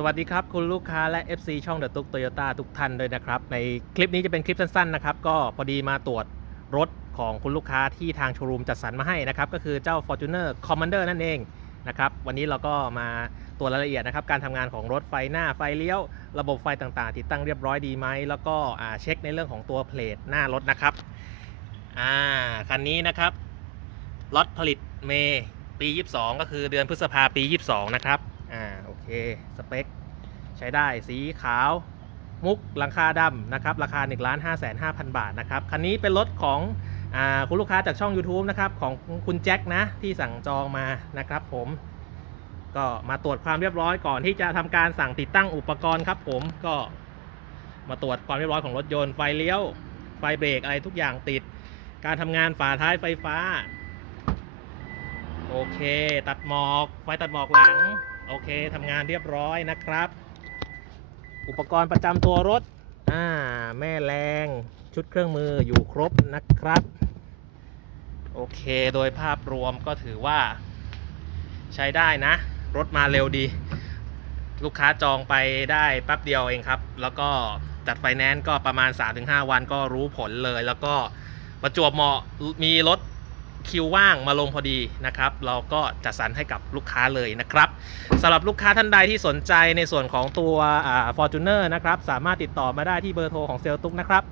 สวัสดีครับ คุณลูกค้าและ FC ช่องเดอะตุกโตโยต้าทุกท่านด้วยนะครับ ในคลิปนี้จะเป็นคลิปสั้นๆนะครับ ก็พอดีมาตรวจรถของคุณลูกค้าที่ทางโชว์รูมจัดสรรมาให้นะครับ ก็คือเจ้า Fortuner Commander นั่นเองนะครับวันนี้เราก็มาตรวจรายละเอียดนะครับ การทำงานของรถไฟหน้าไฟเลี้ยว ระบบไฟต่างๆ ติดตั้งเรียบร้อยดีไหมแล้วก็เช็คในเรื่องของตัวเพลทหน้ารถนะครับอ่าคันนี้นะครับล็อตผลิตเมย์ปี 22 ก็คือเดือนพฤษภาปี 22 นะครับอ่า เคสเปคใช้ได้สีขาวมุกหลังคาดำนะครับ ราคา 1 5 5 0 0 0 บาทนะครับ คันนี้เป็นรถของอคุณลูกค้าจากช่อง YouTube นะครับ ของคุณแจ็คนะ ที่สั่งจองมานะครับผม ก็มาตรวจความเรียบร้อยก่อนที่จะทำการสั่งติดตั้งอุปกรณ์ครับผมก็มาตรวจความเรียบร้อยของรถยนต์ไฟเลี้ยว ไฟเบรกอะไรทุกอย่างติด การทำงานฝาท้ายไฟฟ้า โอเค ตัดหมอก ไฟตัดหมอกหลัง โอเคทำงานเรียบร้อยนะครับ อุปกรณ์ประจำตัวรถ อ่า แม่แรงชุดเครื่องมืออยู่ครบนะครับ โอเคโดยภาพรวมก็ถือว่า ใช้ได้นะ รถมาเร็วดี ลูกค้าจองไปได้แป๊บเดียวเองครับ แล้วก็จัดไฟแนนซ์ก็ประมาณ 3-5 วันก็รู้ผลเลย แล้วก็ประจวบเหมาะมีรถ คิวว่างมาลงพอดีนะครับ เราก็จัดสรรให้กับลูกค้าเลยนะครับสำหรับลูกค้าท่านใดที่สนใจในส่วนของตัวฟอ่า Fortuner นะครับ สามารถติดต่อมาได้ที่เบอร์โทรของเซลตุกนะครับ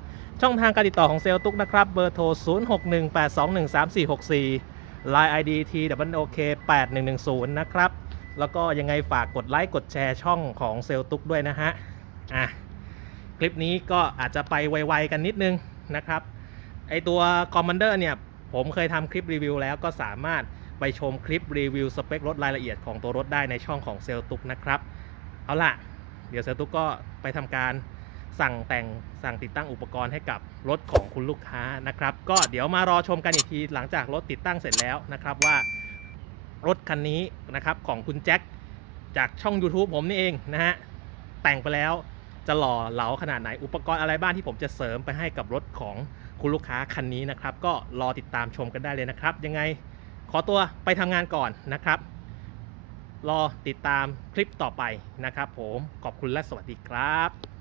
ช่องทางการติดต่อของเซลตุกนะครับ เบอร์โทร 0618213464 Line ID T W O K 8110 นะครับ แล้วก็ยังไงฝากกดไลค์กดแชร์ช่องของเซลตุกด้วยนะฮะอะคลิปนี้ก็อาจจะไปไวๆกันนิดนึงนะครับไอตัว Commander เนี่ย ผมเคยทำคลิปรีวิวแล้วก็สามารถไปชมคลิปรีวิวสเปครถรายละเอียดของตัวรถได้ในช่องของเซลตุกนะครับ เอาล่ะ เดี๋ยวเซลตุกก็ไปทำการสั่งแต่งสั่งติดตั้งอุปกรณ์ให้กับรถของคุณลูกค้านะครับ ก็เดี๋ยวมารอชมกันอีกทีหลังจากรถติดตั้งเสร็จแล้วนะครับว่ารถคันนี้นะครับของคุณแจ็คจากช่อง YouTube ผมนี่เองนะฮะแต่งไปแล้วจะหล่อเหลาขนาดไหนอุปกรณ์อะไรบ้างที่ผมจะเสริมไปให้กับรถของ คุณลูกค้าคันนี้นะครับ ก็รอติดตามชมกันได้เลยนะครับ ยังไงขอตัวไปทำงานก่อนนะครับ รอติดตามคลิปต่อไปนะครับ ผมขอบคุณและสวัสดีครับ